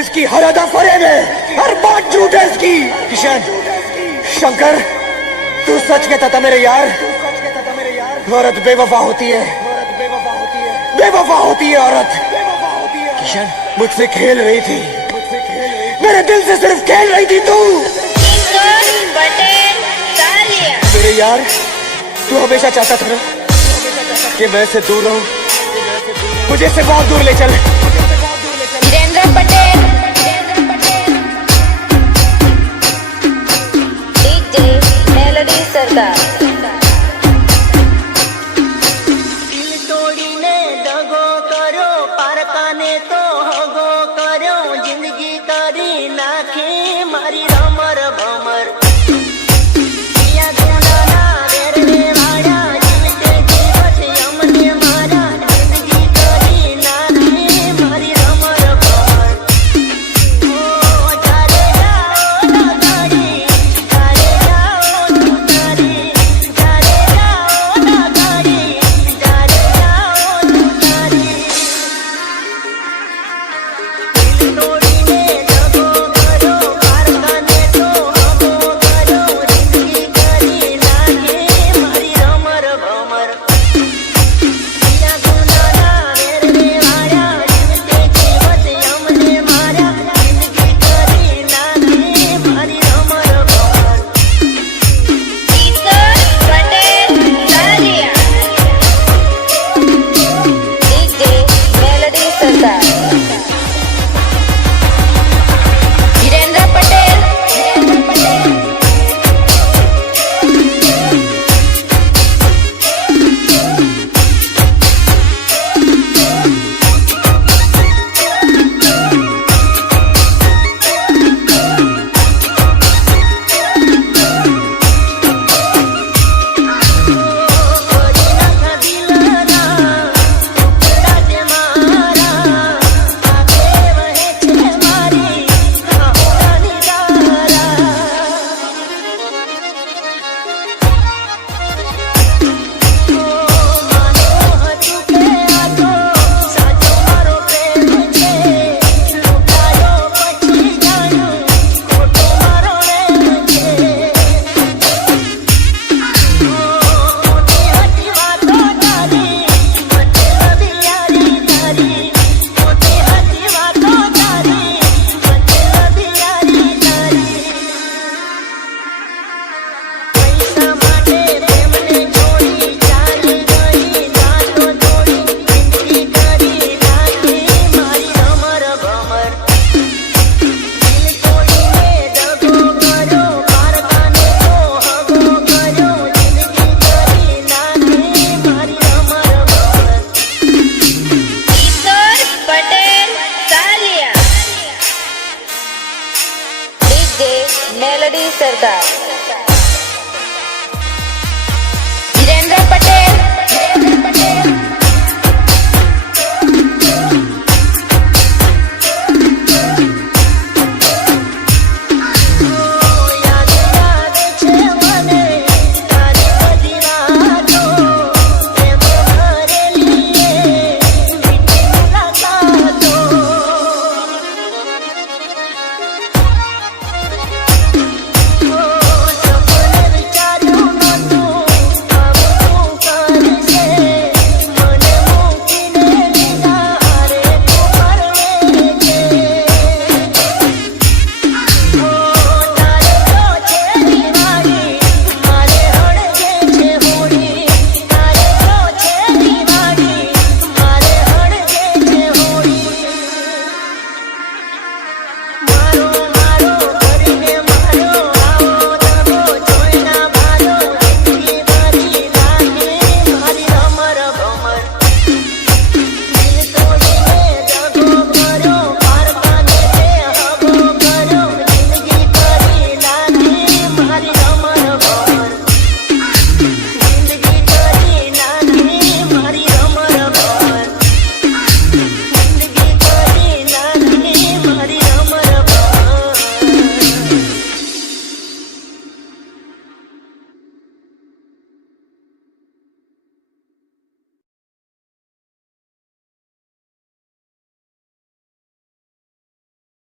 इसकी हर अदा फरेब है, हर बात झूठ है इसकी। किशन, शंकर, तू सच कहता था मेरे यार, औरत बेवफा होती है, बेवफा होती है औरत। किशन, मुझसे खेल रही थी, मेरे दिल से सिर्फ खेल रही थी तू। मेरे यार, तू हमेशा चाहता था ना कि मैं इससे दूर रहूं, मुझे इससे बहुत दूर ले चल। वीरेंद्र पटेल, डीजे मेलोडी सरदार। दिल तोड़ीने दगो कर्यो, पारकाने तो हगो कर्यो, जिंदगी करी नाखी मारी रमर भमर। मेलोडी सरदार।